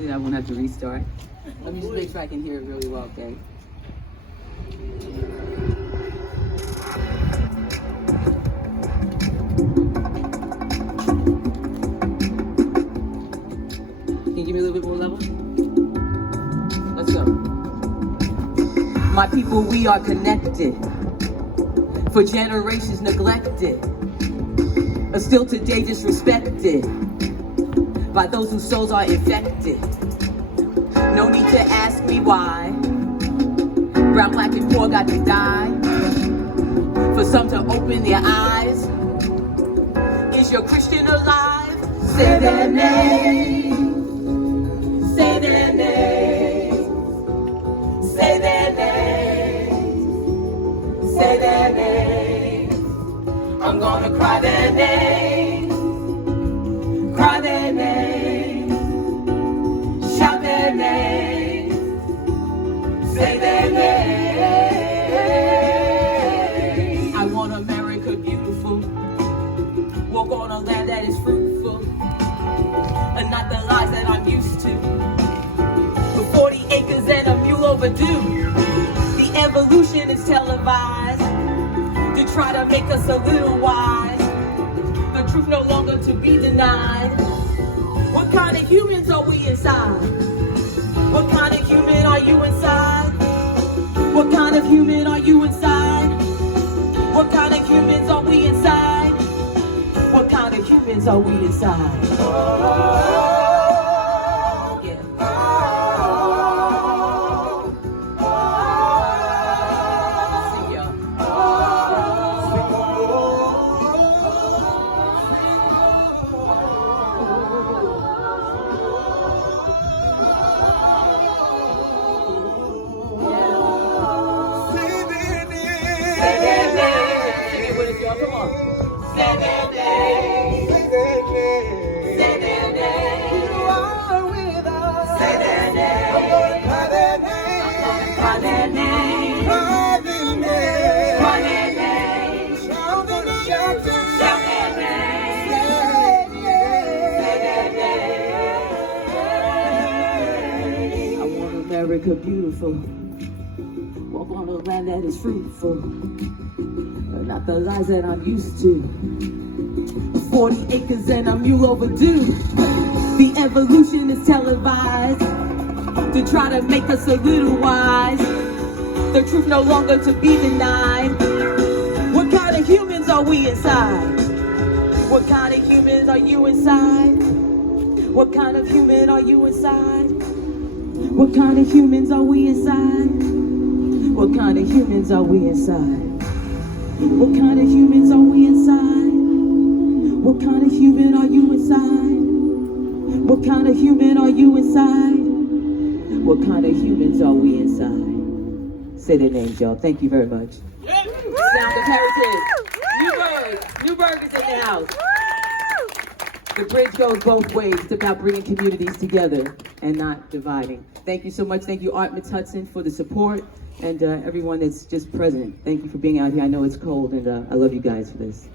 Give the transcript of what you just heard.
Hopefully I won't have to restart. Let me just make sure I can hear it really well, okay? Can you give me a little bit more level? Let's go. My people, we are connected. For generations neglected. But still today disrespected. By those whose souls are infected. No need to ask me why. Brown, black, and poor got to die. For some to open their eyes. Is your Christian alive? Say their name. Say their name. Say their name. Say their name. I'm gonna cry their name. Cry their name. Shout their name. Say their name. I want America beautiful. Walk on a land that is fruitful. And not the lies that I'm used to. For 40 acres and a mule overdue. The evolution is televised. To try to make us a little wise. The truth no longer to be denied. What kind of humans are we inside? What kind of human are you inside? What kind of human are you inside? What kind of humans are we inside? What kind of humans are we inside? Yeah. Sing, y'all. Say their name. Sing it with us, y'all. Come on. Say their name. Say their name. Say their name. You are with us. Say their name. I'm gonna cry their name. I'm gonna cry their name. Cry their name. Cry their name. Shout their name. Shout their name. Say their name. I want America beautiful. Walk on a land that is fruitful. Not the lies that I'm used to. 40 acres and a mule overdue. The evolution is televised. To try to make us a little wise. The truth no longer to be denied. What kind of humans are we inside? What kind of humans are you inside? What kind of human are you inside? What kind of humans are we inside? What kind of humans are we inside? What kind of humans are we inside? What kind of human are you inside? What kind of human are you inside? What kind of humans are we inside? Say their names, y'all. Thank you very much. Sound of Heritage. Newburgh is in the house. The bridge goes both ways. It's about bringing communities together and not dividing. Thank you so much. Thank you, Art Mitz-Hudson, for the support. And everyone that's just present, thank you for being out here. I know it's cold, and I love you guys for this.